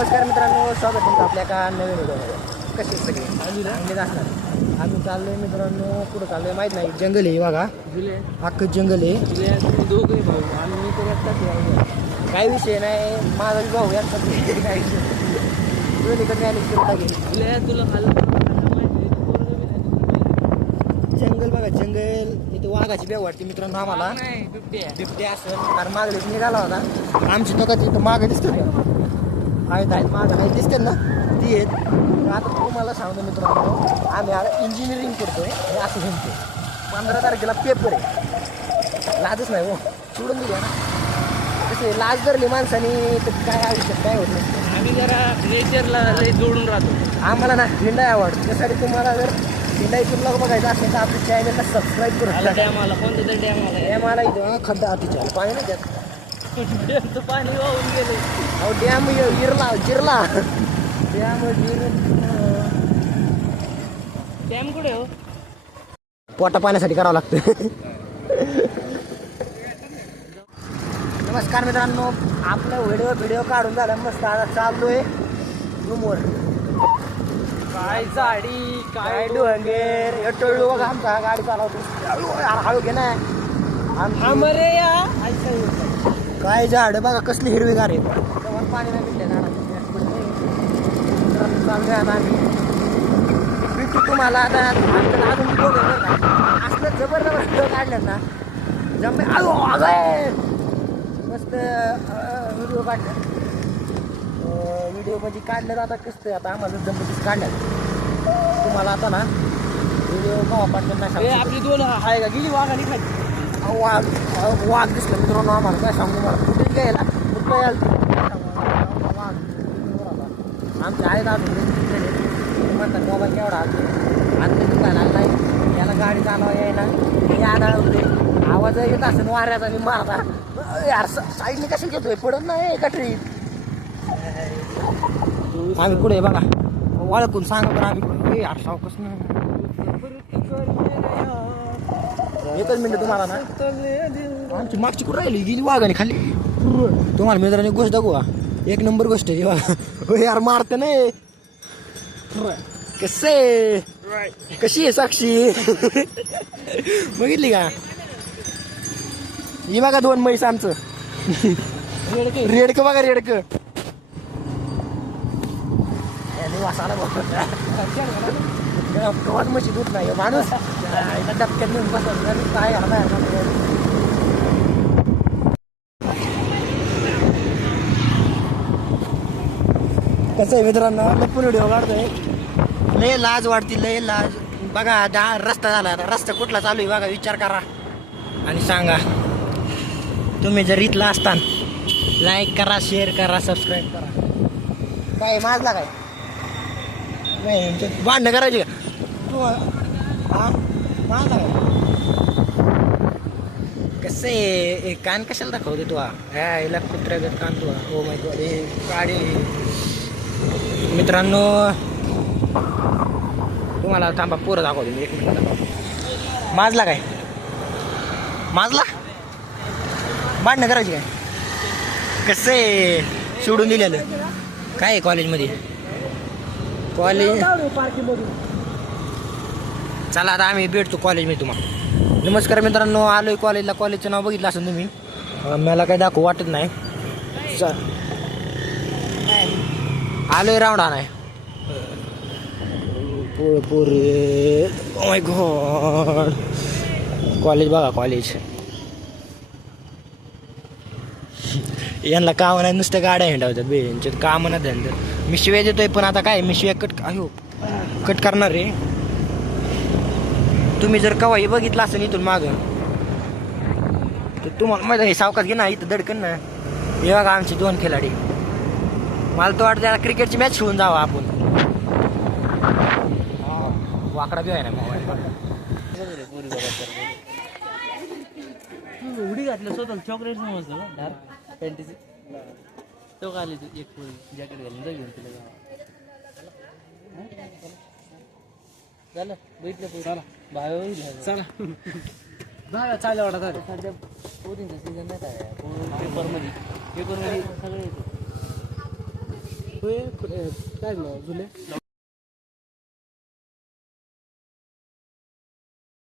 नमस्कार मित्रांनो, स्वागत तुमचं आपल्या एका नवीन व्हिडिओमध्ये. कसे सगळे चांगलेच असणार. आम्ही चाललोय मित्रांनो, कुठं चाललोय माहीत नाही. जंगल आहे बघा, अख्खं जंगल आहे. दोघे भाऊ आम्ही तर एकटाच. काही विषय नाही, माझा भाऊ एकटाच आहे. काही विषय दोन्हीकडे मॅनेज करून टाकेल. तुला खाल्लं जंगल बघा, जंगल. इथे वाघाची बेव वाटते मित्रांनो आम्हाला. बिबट्या असेल, कारण मागले निघाला होता. आमची नका तिथं मागं दिसतं का? आहेत मागं नाही दिसते ना, ती आहेत. आता तुम्हाला सांगतो मित्रांनो, आम्ही आता इंजिनिअरिंग करतोय असं म्हणतो. 15 तारखेला पेपर आहे. लाजच नाही हो, सोडून दिली ना. तसे लाज धरली माणसाने तर काय आयुष्यात काय होत नाही. आम्ही जरा नेचरला लई जोडून राहतो. आम्हाला ना हिंडाय आवडतं. त्यासाठी तुम्हाला जर हिंडायचं ब्लॉग बघायचं असेल तर आपल्या चॅनलला सबस्क्राईब करून डॅम आला, कोणतं तर डॅम आला. डॅम आला इथं खड्डा अतिचार पाणी ना त्यात. डॅमचं पाणी वाहून गेलं. अहो डॅम जिरला डॅम डॅम कुठे हो? पोटा पाण्यासाठी करावं लागतं. नमस्कार मित्रांनो, आपलं व्हिडिओ काढून झालं मस्त. आता चाललोय रूमवर. काय झाडी काय डोंगर हे टळलो बघा. आमचा गाडी चालवतो हळू घे ना. आमरे या काय झाड बघा कसली हिरवीगार आहेत. तेव्हा पाणी नाही भेटले झाडाला. चाललोय आता आम्ही. भेटू तुम्हाला आता. आमचं अजून असलं जबरदस्त काढलं ना जम मस्त व्हिडिओ काढलं. व्हिडिओ म्हणजे काढलं तर आता कसं आता आम्हाला जबरदस्त काढलं. तुम्हाला आता ना व्हिडिओ केव्हा पाठवून नाही. आपली दोन आहे का गेली वाघाली खाली. वाघ दिसलं मित्रांनो आम्हाला. काय सांगू मला कुठे घ्यायला कुठं यायला वाघ आमचे आहेत अजून म्हणतात मोबाईल केवढा आतले दुकान नाही याला गाडी चालवा यायला हे आधार होते. आवाज येत असेल वाऱ्याचा आणि मारता यार साईडने कशी घेतोय पडत नाही एका ट्रीप. आम्ही पुढे बघा ओळखून सांगा पण आम्ही यार सावकच नाही. एकच मिनिट तुम्हाला ना आमची मागची कुठं राहिली गेली वाघाने खाली. तुम्हाला मित्रांनी गोष्ट दाखवू. एक नंबर गोष्ट आहे बघा. यार मारते नाही कसे कशी आहे साक्षी बघितली का? ही बघा 2 म्हैस आमचं. रेडक बघा रेडक. कवाच म्हशी दूध नाही माणूस डबक्यात नेऊन बसत काय कसं आहे मित्रांनो लपून व्हिडिओ काढतोय. लय लाज वाटते लय लाज. बघा रस्ता झाला. आता रस्ता कुठला चालू आहे बघा विचार करा आणि सांगा. तुम्ही जर इथला असता लाईक करा, शेअर करा, सबस्क्राईब करा. काय माझला काय नाही भांडणं करायची का तू? हा माझला काय कसं आहे कान कशाला दाखवते तू? ह्याला कुत्र्यागत कान तू. ओ माय गॉड हे गाडी. मित्रांनो तुम्हाला थांबा पोरं दाखवते मी 1 मिनिट. माझला काय माझला भांडणं करायची काय? कसं आहे सोडून दिलेलं काय आहे कॉलेजमध्ये. कॉलेज चला आता आम्ही भेटतो कॉलेजमध्ये तुम्हाला. नमस्कार मित्रांनो, आलोय कॉलेजला. कॉलेजचं नाव बघितलं असेल तुम्ही. मला काही दाखवू वाटत नाही. आलोय राऊंड आणाय. पोरे ओ माय गॉड. कॉलेज बघा कॉलेज. यांना काम नाही नुसतं गाड्या हिंडावतात बे. यांच्यात काम ना धंदा. मी शिव्या देतोय पण आता काय मी शिव्या कट करणार रे. तुम्ही जर कवाही बघितलं असेल इथून मागं तर तुम्हाला माहिती हे सावकाश घे ना इथं दडकन ना. हे बघा आमचे 2 खिलाडी. मला तर वाटतं त्याला क्रिकेटची मॅच खेळून जावा आपण. वाकडा बी आहे ना उडी घातलं स्वतः चॉकलेट समजलं ना डार्क फॅन्टसी. तो खाली एक पोरी जॅकेट घालून जा घेऊन तिला झालं बैठलं चला बाहेर चला बाहेर चाललं वाटत. सध्या पोरींचं सीझन नाही काय पेपरमध्ये सगळे येतो. काय नाव जुने